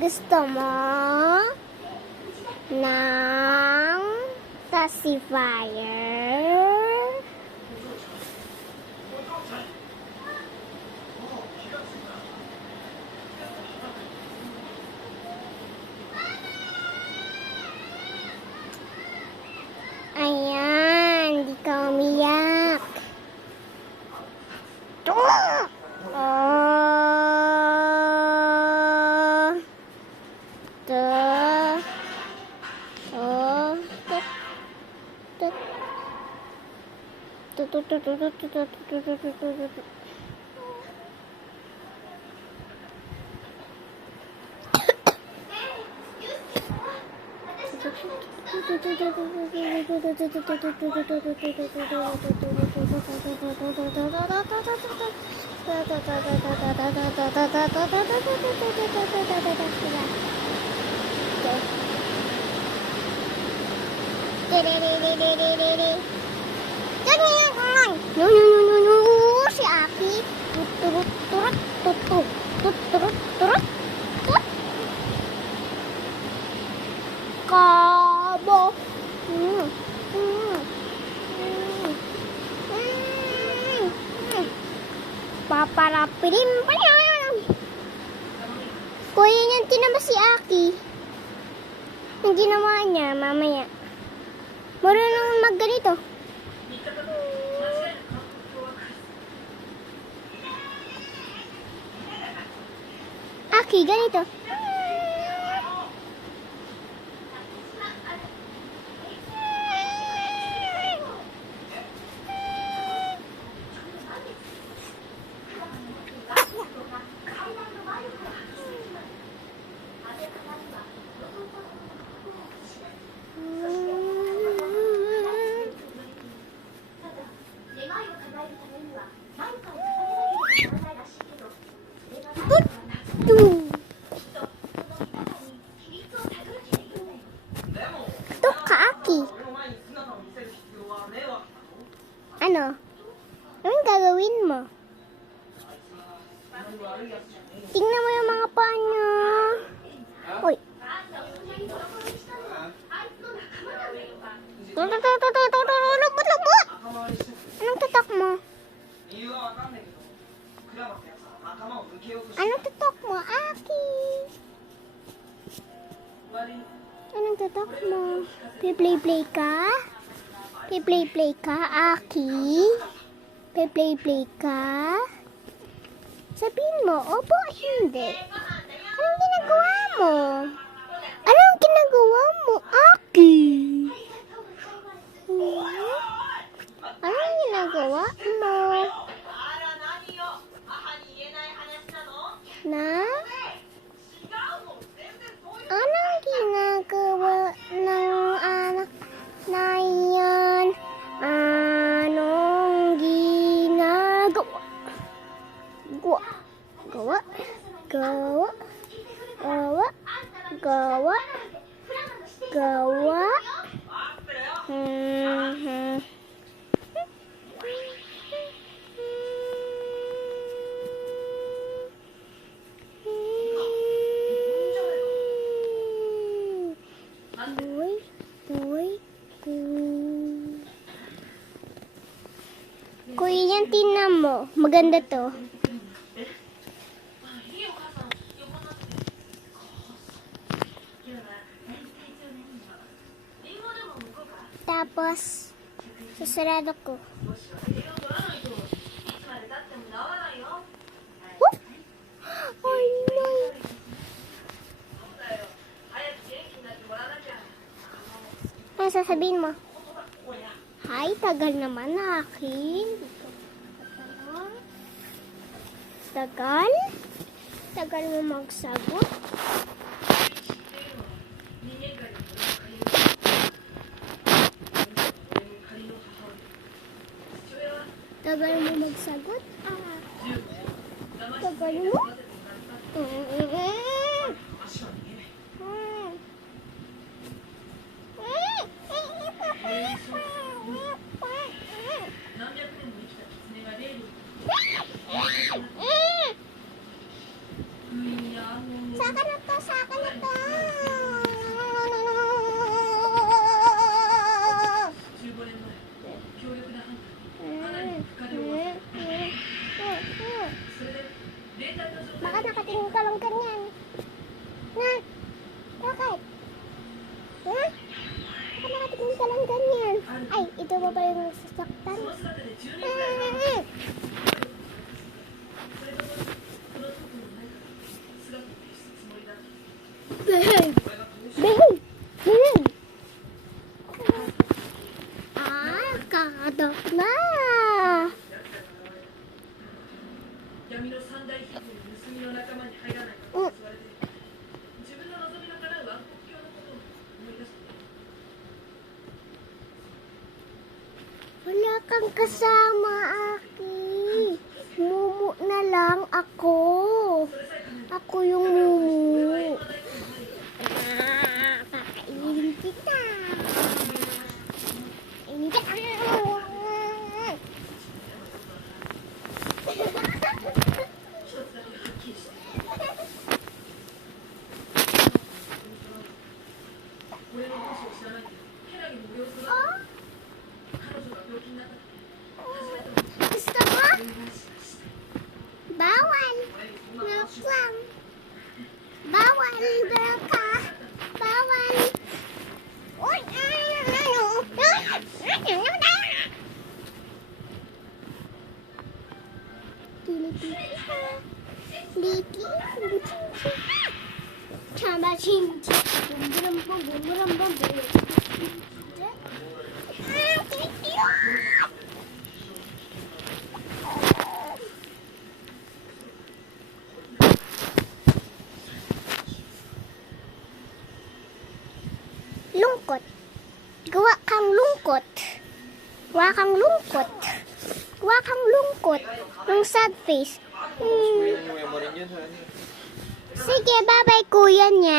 Gusto mo ng pacifier? Ayan, di ka umiyak. Si Aki. Kabo. Paparapirin pa yan. Kuya niyan tinama si Aki. Ang ginawa niya mamaya. Marunong magganito. Aki, ganito. Ito ka, Aki. Ano? Anong gagawin mo? Tingnan mo yung mga paa niya. Uy. Labot! Anong tatak mo? Anong tatak mo, Aki? Anong tatak mo? Play ka? Play ka, Aki? Play ka? Sabihin mo, opo, hindi. Anong ginagawa mo? Anong ginagawa mo, Aki? Anong ginagawa mo? Na? Anong ginagawa ng anak na yan? Anong ginagawa? Gawa. Kuya, yan tingnan mo. Maganda to. Tapos, susarado ko. Ay, no. Ano sasabihin mo? Ay, tagal naman akin. Tagal? Tagal mo magsagot? Tagal mo magsagot? Tagal mo? Sa akin na to, sa akin Tingin ka lang ganyan. Ay, ito ba ba yung sasaktan? Behave! Behave! Behave! Ah, kakadok na! Wala kang kasama, Aki. Mumu na lang ako. Ako yung mumu. Kakainin kita. Kakainin kita. Gusto mo? Bawal. Milk lang. Bawal. Milk ka. Bawal. Uy! Liki. Chamba chinchi. Bum bum bum. Lungkot. Gawa kang lungkot. Gawa kang lungkot. Gawa kang lungkot. Yung sad face. Sige, bye-bye kuya niya.